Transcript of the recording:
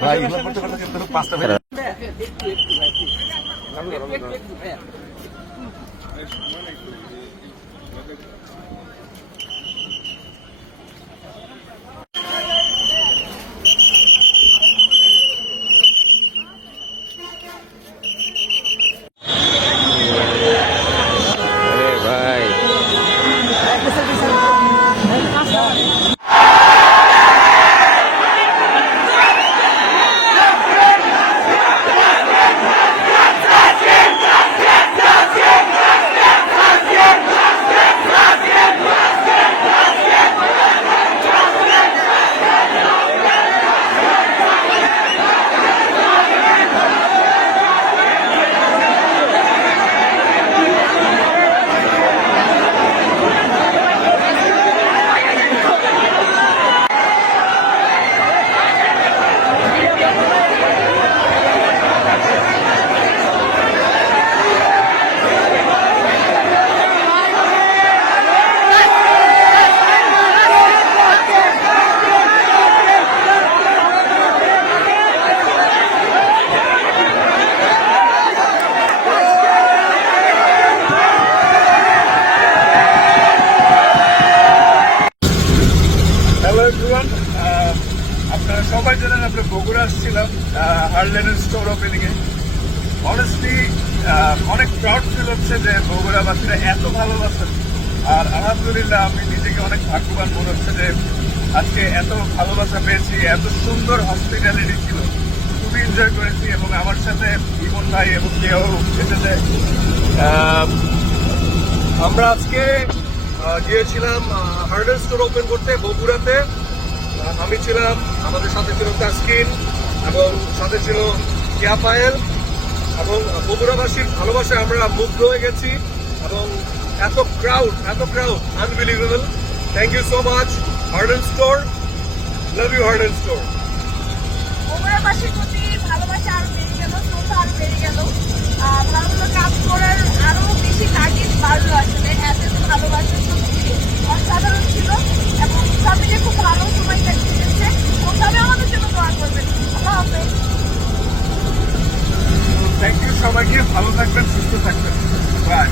ভাই এগুলো করতে করতে কিন্তু পাঁচটা বেজে আরে এভরিওয়ান আপনারা সবাই জানেন আমরা বগুড়া আসছিলাম হার্লেনের স্টোর ওপেনিং এ। অনেস্টলি অনেক প্রাউড ফিল হচ্ছে যে বগুড়াবাসীরা এত ভালোবাসেন। আর আলহামদুলিল্লাহ, আমি নিজেকে অনেক ভাগ্যবান মনে হচ্ছে যে আজকে এত ভালোবাসা পেয়েছি, এত সুন্দর হসপিটালিটি ছিল। খুবই এনজয় করেছি এবং আমার সাথে ইমন ভাই এবং কেউ এসেছে। আমরা আজকে গিয়েছিলাম হার্ডেন স্টোর ওপেন করতে বগুড়াতে। আমি ছিলাম, আমাদের সাথে ছিল তাস্কিন এবং সাথে ছিল কিয়া পায়েল এবং বগুড়াবাসীর ভালোবাসায় আমরা মুগ্ধ হয়ে গেছি এবং এত ক্রাউড এত crowd unbelievable thank you so much Harden store love you Harden store বগুড়াবাসীর প্রতি থ্যাংক ইউ সবাইকে ভালো থাকবেন সুস্থ থাকবেন। বাই